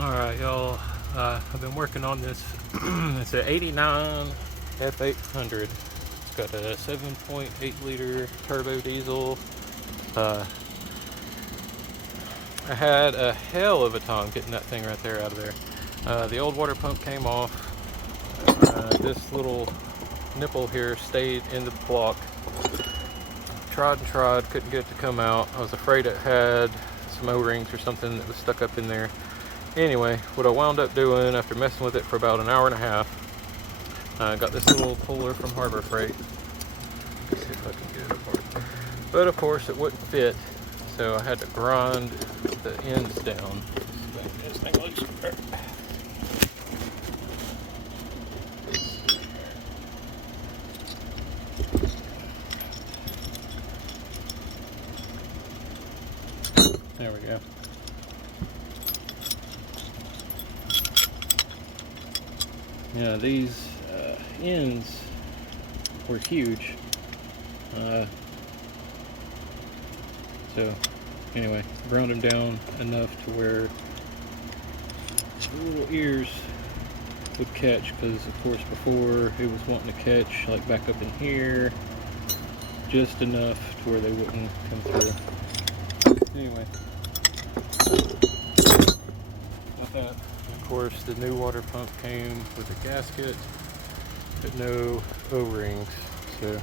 Alright, y'all, I've been working on this. It's an 89 F800. It's got a 7.8 liter turbo diesel. I had a hell of a time getting that thing right there out of there. The old water pump came off. This little nipple here stayed in the block. Tried and tried, couldn't get it to come out. I was afraid it had some O-rings or something that was stuck up in there. Anyway, what I wound up doing after messing with it for about an hour and a half, I got this little puller from Harbor Freight. Let's see if I can get it apart. But of course it wouldn't fit, so I had to grind the ends down. This thing looks great. There we go. Yeah, these ends were huge. So anyway, ground them down enough to where the little ears would catch, because of course before it was wanting to catch like back up in here, just enough to where they wouldn't come through. Anyway, got that. Of course, the new water pump came with a gasket, but no O-rings. So let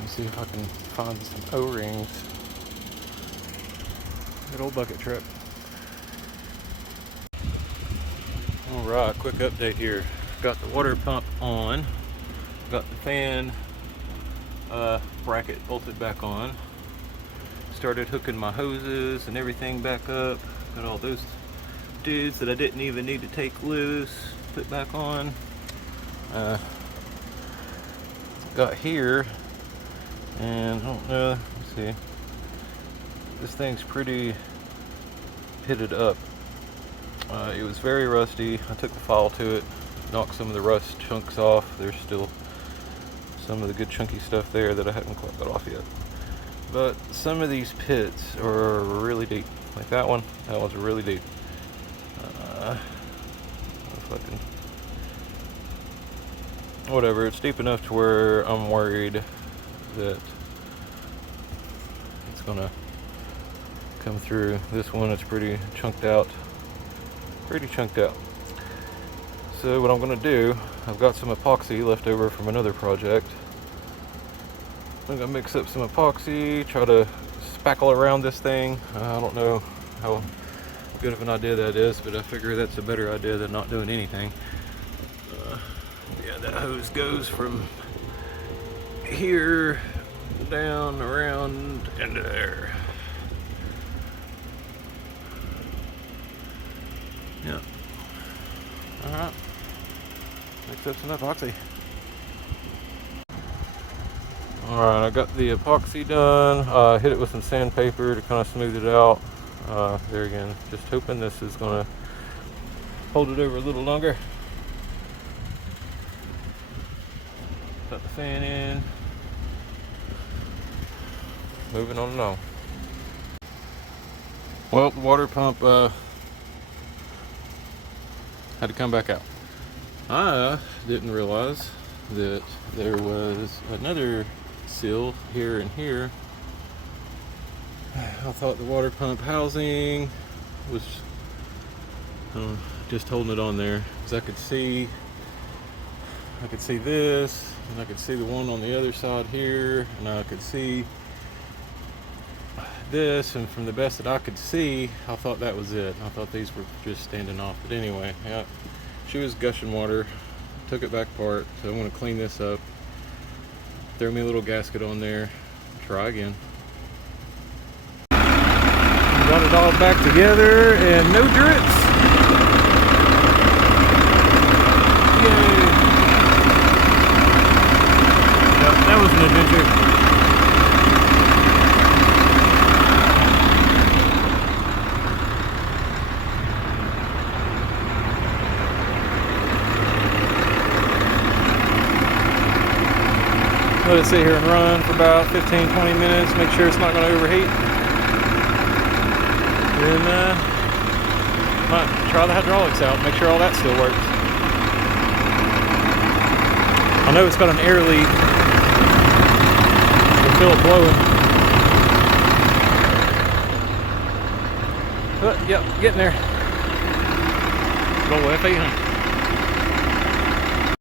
me see if I can find some O-rings. Good old bucket truck. Alright, quick update here. Got the water pump on. Got the fan bracket bolted back on. Started hooking my hoses and everything back up. Got all those dudes that I didn't even need to take loose put back on. Got here, and I don't know, let's see, this thing's pretty pitted up. It was very rusty. I took the file to it, knocked some of the rust chunks off. There's still some of the good chunky stuff there that I haven't quite got off yet. But some of these pits are really deep. Like that one's really deep. Whatever, it's deep enough to where I'm worried that it's gonna come through. This one, it's pretty chunked out. So what I'm gonna do, I've got some epoxy left over from another project. I'm gonna mix up some epoxy, try to spackle around this thing. I don't know how good of an idea that is, but I figure that's a better idea than not doing anything. Yeah, that hose goes from here down around into there. Yeah. Alright. Mix up some epoxy. Alright, I got the epoxy done. Hit it with some sandpaper to kind of smooth it out. There again, just hoping this is gonna hold it over a little longer. Got the fan in. Moving on and on. Well, the water pump had to come back out. I didn't realize that there was another seal here and here. I thought the water pump housing was just holding it on there, because I could see this, and I could see the one on the other side here, and I could see this, and from the best that I could see, I thought that was it. I thought these were just standing off. But anyway, yeah, she was gushing water. Took it back apart, so I'm going to clean this up, throw me a little gasket on there, try again. Got it all back together and no drips. Yay! Yep, that was an adventure. Let it sit here and run for about 15-20 minutes, make sure it's not going to overheat. Then Might try the hydraulics out, make sure all that still works. I know it's got an air leak. I can feel it blowing. But, yep, getting there. Roll F800.